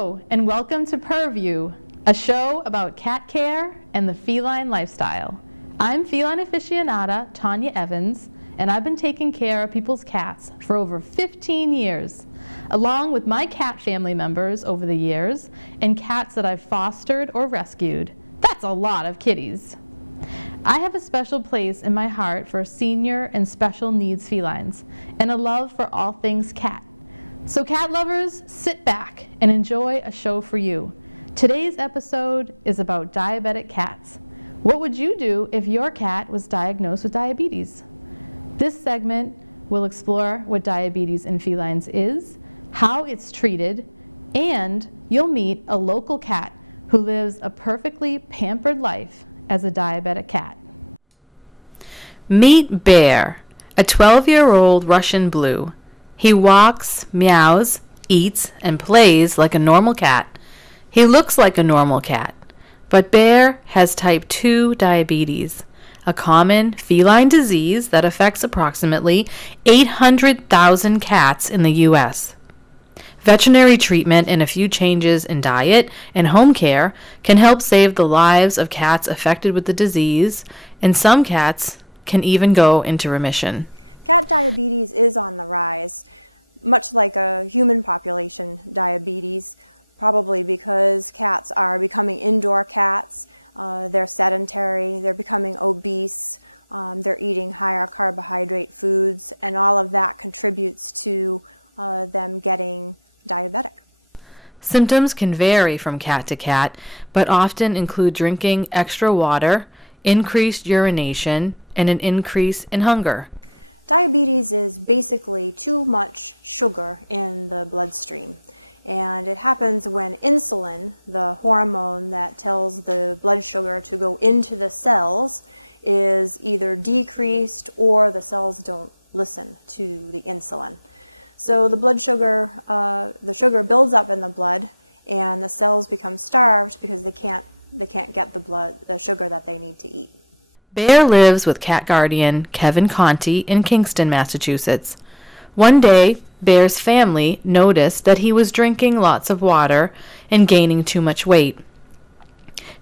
Hello, and welcome to Purview, a show about cat care and the feline lifestyle. I'm feline aficionada Tanya Evans, and I've been taking care of people's cats for over 15 years, along with my cat family members over the years and cats that I've fostered or rescued. That's a lot of kitties. I have a special place in my heart for senior and special needs felines, and a love for all things cat. So cat lovers, sit back and enjoy a show for you. Today's episode is about diabetic cats. What would you do if your cat was diagnosed with diabetes? This segment will explore what diabetes in felines is, how it's treated, and you'll meet a local cat who lives a perfectly pampered life as a diabetic cat. Meet Bear, a 12-year-old Russian blue. He walks, meows, eats, and plays like a normal cat. He looks like a normal cat, but Bear has type 2 diabetes, a common feline disease that affects approximately 800,000 cats in the U.S. Veterinary treatment and a few changes in diet and home care can help save the lives of cats affected with the disease, and some cats can even go into remission. Cat diabetes is on the rise, much like a human population diabetes, probably because cats are becoming indoor cats, they're sedentary, they're becoming obese, they're eating higher carbohydrate foods, and all of that contributes to them getting diabetic. Symptoms can vary from cat to cat, but often include drinking extra water, increased urination, and an increase in hunger. Diabetes is basically too much sugar in the bloodstream, and it happens when insulin, the hormone that tells the blood sugar to go into the cells, is either decreased or the cells don't listen to the insulin. So the blood sugar, the sugar builds up in the blood, and the cells become starved because they can't get the sugar that they need to eat. Bear lives with cat guardian Kevin Conti in Kingston, Massachusetts. One day, Bear's family noticed that he was drinking lots of water and gaining too much weight.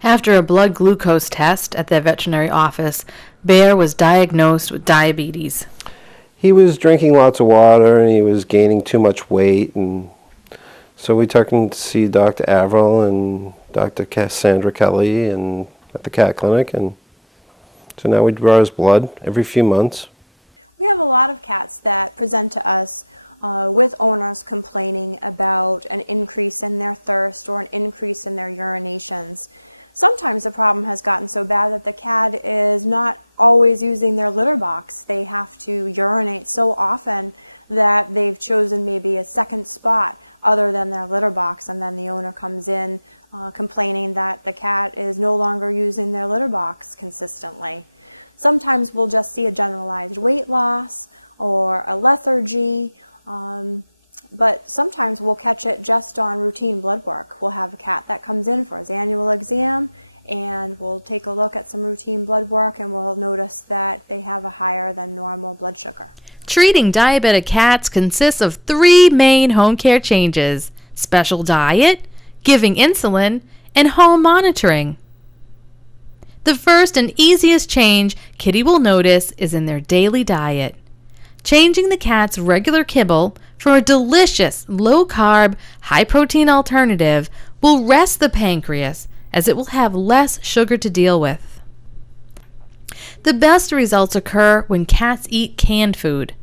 After a blood glucose test at the veterinary office, Bear was diagnosed with diabetes. He was drinking lots of water and he was gaining too much weight, and so we took him to see Dr. Averill and Dr. Cassandra Kelly and at the cat clinic, and so now we draw his blood every few months. We have a lot of cats that present to us with owners complaining about an increase in their thirst or an increase in their urinations. Sometimes the problem has gotten so bad that the cat is not always using their litter box. They have to urinate so often that they've chosen maybe a second spot other than their litter box, and then the owner comes in complaining that the cat is no longer using their litter box consistently. Sometimes we'll just see a generalized weight loss or a lethargy, but sometimes we'll catch it just on routine blood work. We'll have a cat that comes in for his annual exam, and we'll take a look at some routine blood work, and we'll notice that they have a higher than normal blood sugar. Treating diabetic cats consists of 3 main home care changes: special diet, giving insulin, and home monitoring. The first and easiest change Kitty will notice is in their daily diet. Changing the cat's regular kibble for a delicious, low-carb, high-protein alternative will rest the pancreas, as it will have less sugar to deal with. The best results occur when cats eat canned food.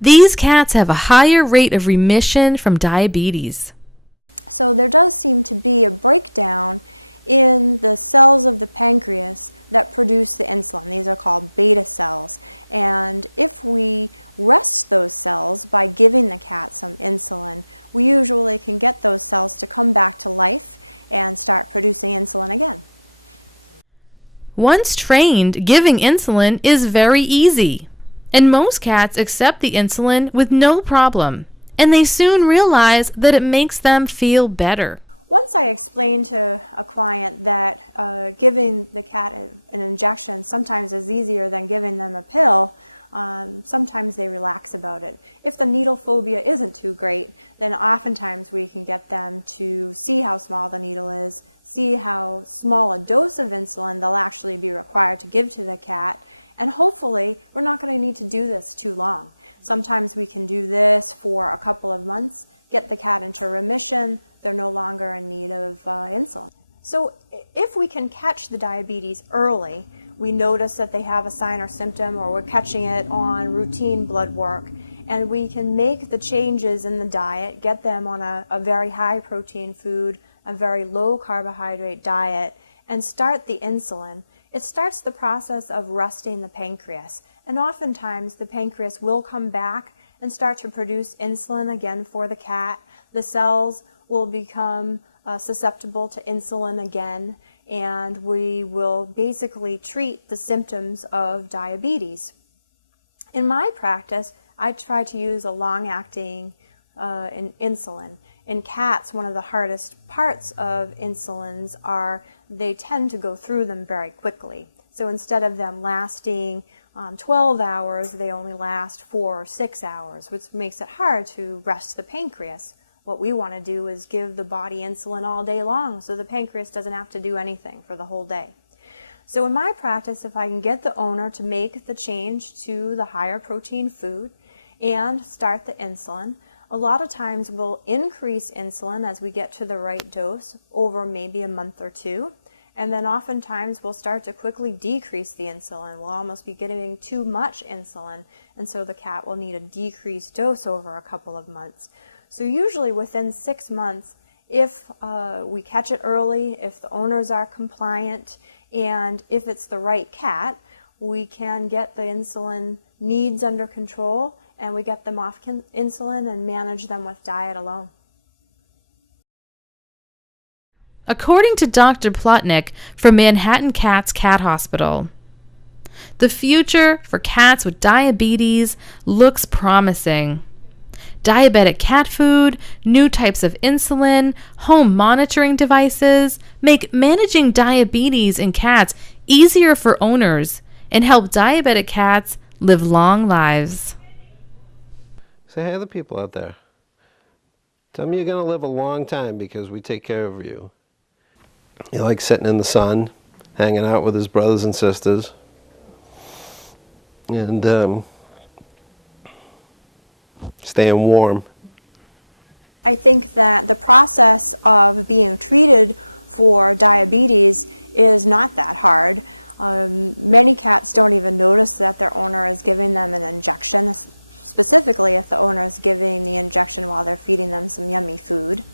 These cats have a higher rate of remission from diabetes. So there does seem to be a breakdown in the cells of the pancreas that produce the insulin. These are called beta cells. And if we rest those cells by giving the cat some insulin, we usually can get those cells to come back to life and start producing insulin again. Once trained, giving insulin is very easy, and most cats accept the insulin with no problem, and they soon realize that it makes them feel better. Once I explained to a client that giving the cat an injection sometimes is easier than giving them a pill, sometimes they relax about it. If the needle phobia isn't too great, then oftentimes we can get them to see how small the needle is, see how small a dose of insulin they'll actually be required to give to the cat, and hopefully we're not going to need to do this too long. Sometimes we can do this for a couple of months, get the cat into remission, they're no longer in need of insulin. So if we can catch the diabetes early, we notice that they have a sign or symptom, or we're catching it on routine blood work, and we can make the changes in the diet, get them on a very high protein food, a very low carbohydrate diet, and start the insulin. It starts the process of resting the pancreas, and oftentimes the pancreas will come back and start to produce insulin again for the cat. The cells will become susceptible to insulin again, and we will basically treat the symptoms of diabetes. In my practice, I try to use a long-acting insulin. In cats, one of the hardest parts of insulins are they tend to go through them very quickly. So instead of them lasting 12 hours, they only last 4 or 6 hours, which makes it hard to rest the pancreas. What we want to do is give the body insulin all day long so the pancreas doesn't have to do anything for the whole day. So in my practice, if I can get the owner to make the change to the higher protein food and start the insulin, a lot of times we'll increase insulin as we get to the right dose over maybe a month or two. And then oftentimes we'll start to quickly decrease the insulin. We'll almost be giving too much insulin, and so the cat will need a decreased dose over a couple of months. So usually within 6 months, if we catch it early, if the owners are compliant, and if it's the right cat, we can get the insulin needs under control, and we get them off insulin and manage them with diet alone. According to Dr. Plotnick from Manhattan Cats Cat Hospital, the future for cats with diabetes looks promising. Diabetic cat food, new types of insulin, home monitoring devices make managing diabetes in cats easier for owners and help diabetic cats live long lives. Say hi to the people out there. Tell them you're going to live a long time because we take care of you. You like sitting in the sun, hanging out with his brothers and sisters, and staying warm. I think that the process of being treated for diabetes is not that hard. Many cats don't even notice that their owner is giving them an injection, specifically if the owner is giving the injection while they're feeding them some yummy food.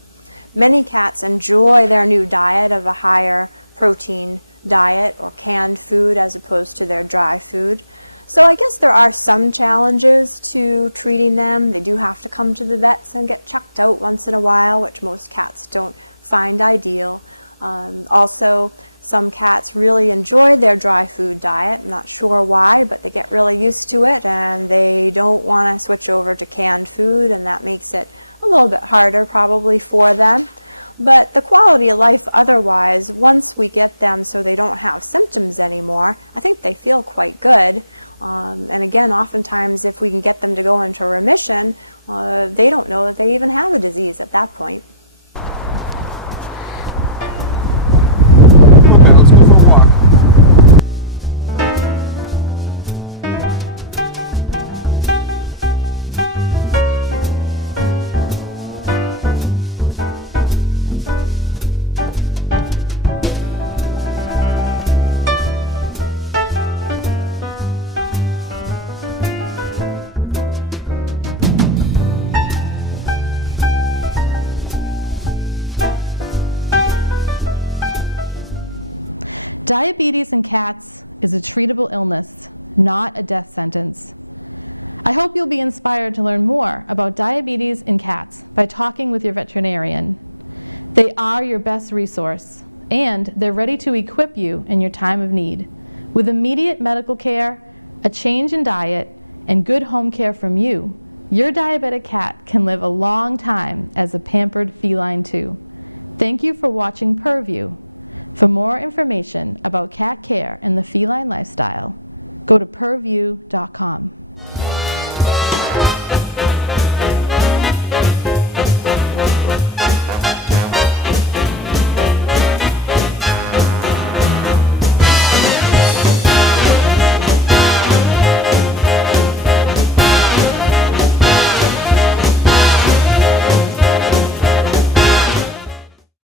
Many cats enjoy their new diet of a higher protein diet or canned food as opposed to their dry food. So I guess there are some challenges to treating them. They do have to come to the vets and get checked out once in a while, which most cats don't find ideal. Also, some cats really enjoy their dry food diet. I'm not sure why, but they get really used to it and they don't want to switch over to canned food, and that makes it a little bit harder probably for them. But the quality of life otherwise, once we get them so they don't have symptoms anymore, I think they feel quite good. And again, oftentimes if we can get them to go into remission, they don't know that they even have a disease at that point. Okay, let's go for a walk. Diabetes in cats is a treatable illness, not a death sentence. I hope you'll be inspired to learn more about diabetes in cats by talking with your veterinarian. They are your best resource, and they're ready to equip you in your time of need. With immediate medical care, a change in diet, and good home care from you, your diabetic cat can live a long time as a pampered feline too. Thank you for watching Purview. For more information about cat care and the feline lifestyle, go to purview.com.